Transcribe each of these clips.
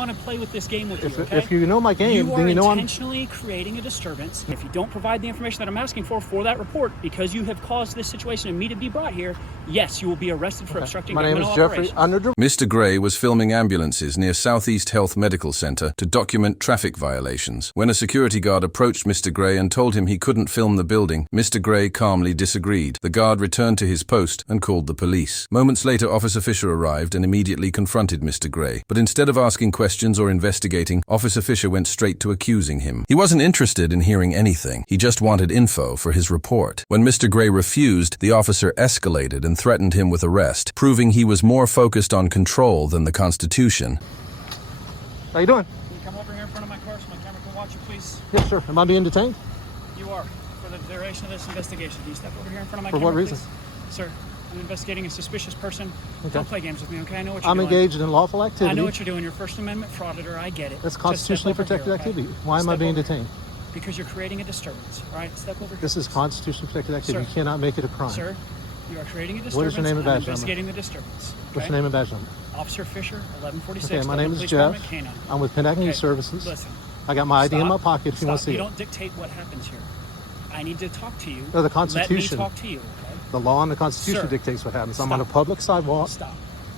want to play with this game with you, okay? If you know my game, then you know I'm intentionally creating a disturbance. If you don't provide the information that I'm asking for that report, because you have caused this situation and me to be brought here, yes, you will be arrested for obstructing governmental operations. My name is Jeffrey. Mr. Gray was filming ambulances near Southeast Health Medical Center to document traffic violations. When a security guard approached Mr. Gray and told him he couldn't film the building, Mr. Gray calmly disagreed. The guard returned to his post and called the police. Moments later, Officer Fisher arrived and immediately confronted Mr. Gray. But instead of asking questions or investigating, Officer Fisher went straight to accusing him. He wasn't interested in hearing anything. He just wanted info for his report. When Mr. Gray refused, the officer escalated and threatened him with arrest, proving he was more focused on control than the Constitution. How you doing? Can you come over here in front of my car so my camera can watch you, please? Yes, sir. Am I being detained? You are. For the duration of this investigation. Can you step over here in front of my For camera, what reason? please? Sir, I'm investigating a suspicious person. Okay. Don't play games with me, okay? I know what you're I'm doing. engaged in lawful activity. I know what you're doing. You're First Amendment frauditor. I get it. That's constitutionally protected activity. Why am I being detained? Because you're creating a disturbance. All right, step over here. This is constitutionally protected activity. Sir. You cannot make it a crime. Sir, you are creating a disturbance. What is your name and badge number? Investigating the disturbance. Okay? What's your name and badge number? Officer Fisher, 1146. Okay, my name is Police Jeff. Department, K9. I'm with Pennac News Okay, Services. Listen. I got my ID in my Stop. pocket if you want to see You it. don't dictate what happens here. I need to talk to you. No, the Constitution. Let me talk to you, okay? The law and the Constitution Sir, dictates what happens. I'm stop. on a public sidewalk. Stop.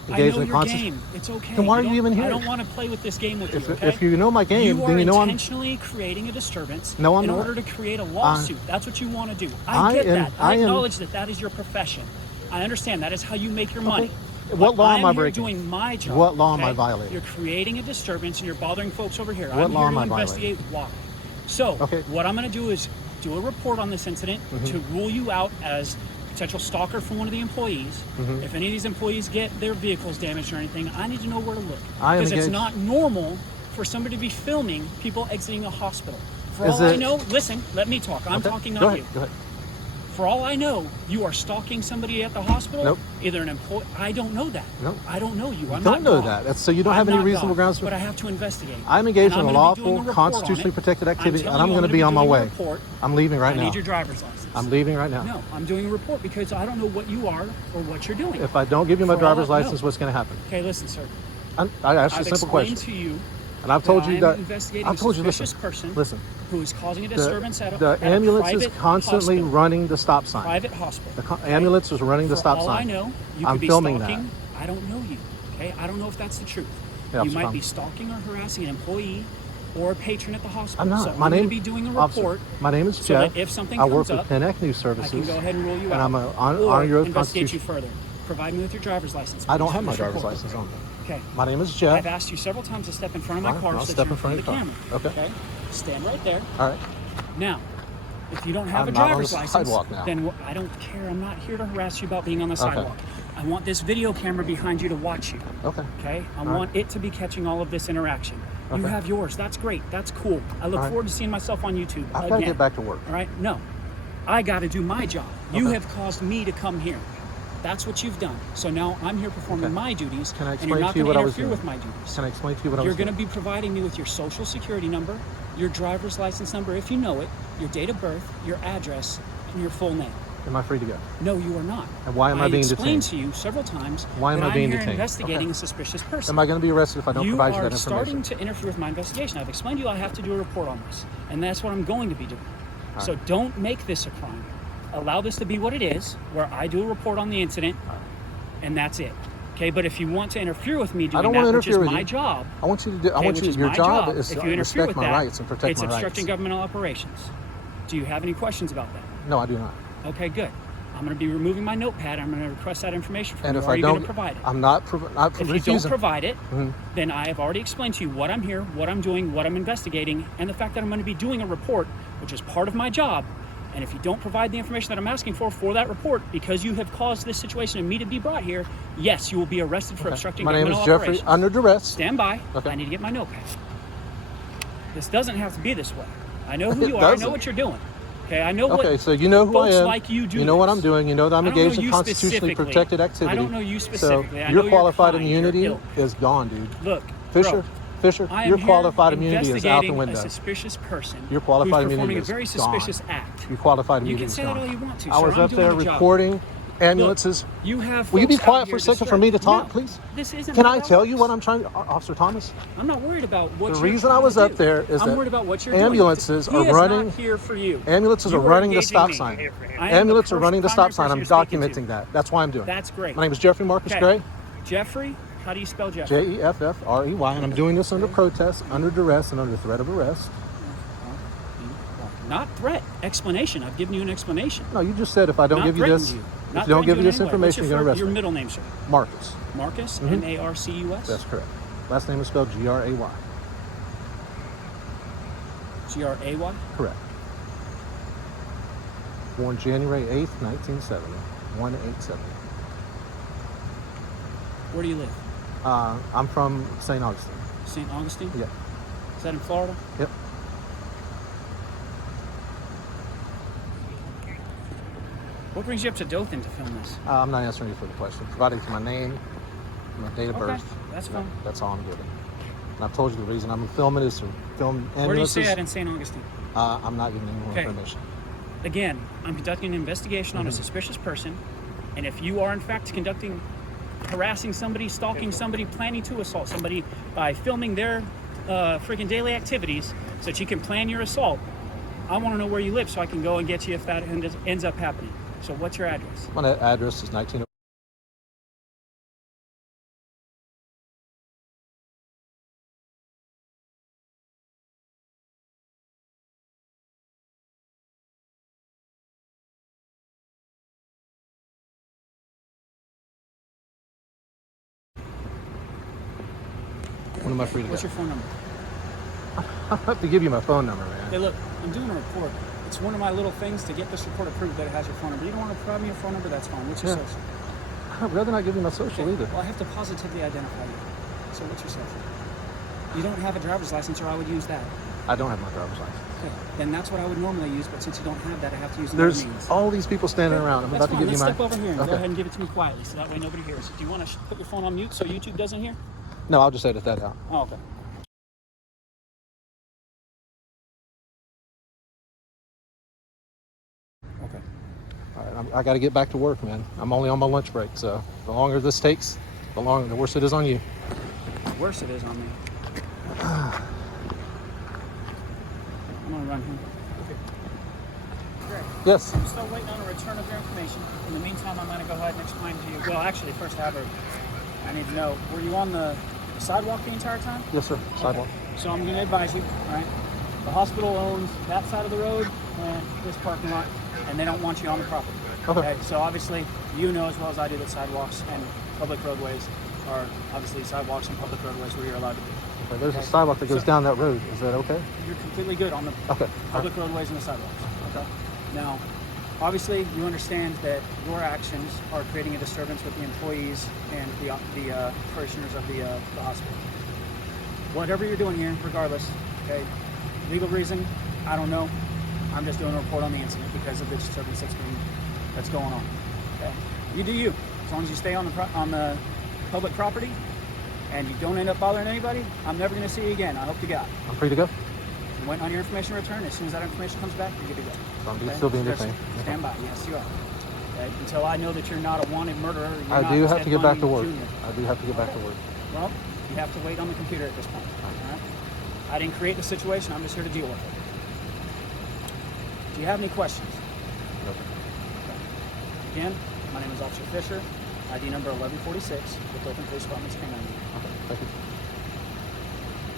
I Engaged know in your Constitution. game. It's okay. Then why are you even here? I don't want to play with this game with you, okay? If you know my game, you then you know are I'm... intentionally creating a disturbance No, I'm in not. order to create a lawsuit. That's what you want to do. I get that. I acknowledge that that is your profession. I understand that is how you make your money. What law am I I'm here breaking? doing my job. What law am I okay? violating? You're creating a disturbance and you're bothering folks over here. What I'm law here am to I investigate why. So, what I'm going to do is do a report on this incident to rule you out as potential stalker for one of the employees. If any of these employees get their vehicles damaged or anything, I need to know where to look. Because it's not normal for somebody to be filming people exiting a hospital. For all I know, listen, let me talk. I'm talking, not you. Go ahead. For all I know, you are stalking somebody at the hospital. Nope. Either an employee. I don't know that. Nope. I don't know you. I'm don't not know God. that. So you don't have any reasonable grounds for... But I have to investigate. I'm engaged in And a I'm gonna be doing lawful, a report constitutionally on it. protected activity, and telling I'm you going to be on my doing a way. report. I'm leaving right now. I need your driver's license. I'm leaving right now. No, I'm doing a report because I don't know what you are or what you're doing. If I don't give you my driver's license, what's going to happen? Okay, listen, sir. I asked you a simple question. I've explained to you. And I've told you that investigating I've told you, a suspicious person listen. who is causing a disturbance at the a ambulance private is constantly hospital. running the stop sign. Private hospital. The ambulance is running the stop all sign. I know, you I'm could be filming stalking. I don't know you. Okay, I don't know if that's the truth. Yeah, you might be stalking or harassing an employee or a patron at the hospital. I'm not. So My I'm name going to be doing a report. Officer, my name is so Jeff. that if something I comes work up, with Pennac News Services. I can go ahead and rule you out. And I'm on your investigate Constitution. you further. Provide me with your driver's license. I don't have my Please. driver's license on me. Okay. My name is Jeff. I've asked you several times to step in front of my car. I'll so step that in front you're of your the car. camera. Okay. Stand right there. All right. Now, if you don't have I'm a not on driver's the license, sidewalk now. then I don't care. I'm not here to harass you about being on the sidewalk. I want this video camera behind you to watch you. Okay. Okay? I want it to be catching all of this interaction. You have yours. That's great. That's cool. I look forward to seeing myself on YouTube. I've got to get back to work. All right? No. I got to do my job. You have caused me to come here. That's what you've done. So now I'm here performing my duties. Can I and you're explain not to you going what to I was interfere doing? with my duties. Can I explain to you what I was You're doing? going to be providing me with your social security number, your driver's license number if you know it, your date of birth, your address, and your full name. Am I free to go? No, you are not. And why am I being detained? I explained to you several times Why am that I being I'm here detained? investigating a suspicious person. Am I going to be arrested if I don't provide you that information? You are starting to interfere with my investigation. I've explained to you I have to do a report on this, and that's what I'm going to be doing. So don't make this a crime. Allow this to be what it is, where I do a report on the incident, and that's it. Okay, but if you want to interfere with me doing that, which is my job, I want you to do. I want you. Your job is to respect my rights and protect my rights. It's obstructing governmental operations. Do you have any questions about that? No, I do not. Okay, good. I'm going to be removing my notepad. I'm going to request that information from you. And if Are I you don't, going to provide it? I'm not. If you don't provide it, then I have already explained to you what I'm here, what I'm doing, what I'm investigating, and the fact that I'm going to be doing a report, which is part of my job. And if you don't provide the information that I'm asking for that report, because you have caused this situation and me to be brought here, yes, you will be arrested for obstructing governmental operations. My name is Jeffrey, under duress. Stand by. I need to get my notepad. This doesn't have to be this way. I know who you are. I know what you're doing. Okay, I know what so you know who I am. Like you do. You know what I'm doing. You know that I'm engaged in constitutionally protected activity. I don't know you specifically. So your qualified immunity is gone, dude. Look, Fisher, your qualified immunity is out the window. A suspicious person. Your qualified immunity performing is a very suspicious act. Your qualified immunity is gone. You can say that all you want to. I was up there recording ambulances. Look, you have. Will you be folks out quiet for here a second to for me to serve. talk, No, please? This isn't. Can how I that tell you works. what I'm trying, Officer Thomas? I'm not worried about what The you're reason I trying was to up do. there is I'm that worried about what you're ambulances doing. are running. Not here for you. Ambulances You are running the engaging stop me. sign. I am Ambulances are running the primary stop sign. I'm person you're speaking documenting to. that. That's why I'm doing it. That's great. My name is Jeffrey Marcus Okay. Gray. Jeffrey, how do you spell Jeffrey? Jeffrey, and I'm doing this under protest, under duress, and under threat of arrest. Not threat. Explanation. I've given you an explanation. No, you just said if I don't Not give you this, threatened if Not you don't give you threatened this in any way. What's information, you're going to arrest your me. middle name, sir? Marcus. Marcus, M-A-R-C-U-S? That's correct. Last name is spelled G-R-A-Y. G-R-A-Y? Correct. Born January 8th, 1970. 1870. Where do you live? I'm from St. Augustine. St. Augustine? Yeah. Is that in Florida? Yep. What brings you up to Dothan to film this? I'm not answering you for the question. Providing my name, my date of birth. That's fine. That's all I'm giving. And I've told you the reason I'm filming is to film ambulances. Where do you say that in St. Augustine? I'm not giving any more Okay. information. Again, I'm conducting an investigation on a suspicious person, and if you are in fact harassing somebody, stalking somebody, planning to assault somebody by filming their freaking daily activities so that you can plan your assault, I want to know where you live so I can go and get you if that ends up happening. So what's your address? My address is 19. When am I free to What's go? your phone number? I have to give you my phone number, man. Hey, look, I'm doing a report. It's one of my little things to get this report approved that it has your phone number. You don't want to provide me your phone number? That's fine. What's your social? I'd rather not give you my social either. Well, I have to positively identify you. So what's your social? You don't have a driver's license, or I would use that. I don't have my driver's license. Okay, then that's what I would normally use, but since you don't have that, I have to use the There's means. all these people standing around. I'm That's about to fine. give you Let's my... step over here and go Okay. ahead and give it to me quietly, so that way nobody hears. Do you want to put your phone on mute so YouTube doesn't hear? No, I'll just edit that out. Oh, okay. Okay. All right, I got to get back to work, man. I'm only on my lunch break, so the longer this takes, the worse it is on you. The worse it is on me. I'm gonna run here. Yes. I'm still waiting on a return of your information. In the meantime, I'm gonna go ahead and explain to you. Well, actually, first I need to know, were you on the sidewalk the entire time? Yes, sir. Sidewalk. Okay. So I'm gonna advise you, all right? The hospital owns that side of the road and this parking lot, and they don't want you on the property. Okay. So obviously, you know as well as I do that sidewalks and public roadways are obviously sidewalks and public roadways where you're allowed to be. Okay, there's a sidewalk that goes down that road. Is that okay? You're completely good on the Okay. public roadways and the sidewalks. Okay. Now, obviously, you understand that your actions are creating a disturbance with the employees and the parishioners of the hospital. Whatever you're doing here, regardless, okay, legal reason, I don't know. I'm just doing a report on the incident because of the disturbance that's going on. Okay, you do you. As long as you stay on the public property and you don't end up bothering anybody, I'm never going to see you again. I hope to God. I'm free to go. I'm waiting on your information return. As soon as that information comes back, you're good to go. So I'm still being detained. Stand by. Yes, you are. Okay? Until I know that you're not a wanted murderer. I do have to get back to work. I do have to get back to work. Well, you have to wait on the computer at this point. All right? I didn't create the situation. I'm just here to deal with it. Do you have any questions? Nope. Okay. Again, my name is Officer Fisher. ID number 1146 with Dothan Police Department's K9. Okay. Thank you.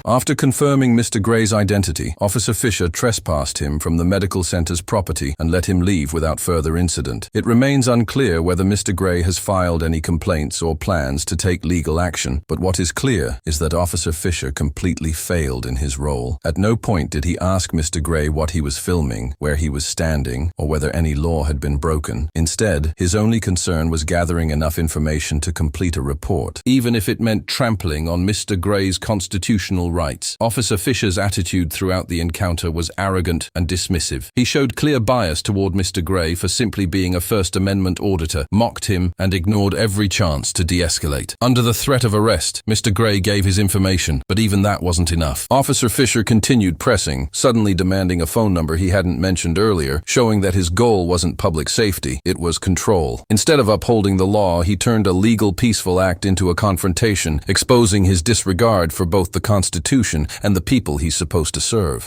After confirming Mr. Gray's identity, Officer Fisher trespassed him from the medical center's property and let him leave without further incident. It remains unclear whether Mr. Gray has filed any complaints or plans to take legal action, but what is clear is that Officer Fisher completely failed in his role. At no point did he ask Mr. Gray what he was filming, where he was standing, or whether any law had been broken. Instead, his only concern was gathering enough information to complete a report, even if it meant trampling on Mr. Gray's constitutional rights. Officer Fisher's attitude throughout the encounter was arrogant and dismissive. He showed clear bias toward Mr. Gray for simply being a First Amendment auditor, mocked him, and ignored every chance to de-escalate. Under the threat of arrest, Mr. Gray gave his information, but even that wasn't enough. Officer Fisher continued pressing, suddenly demanding a phone number he hadn't mentioned earlier, showing that his goal wasn't public safety, it was control. Instead of upholding the law, he turned a legal peaceful act into a confrontation, exposing his disregard for both the Constitution and the people he's supposed to serve.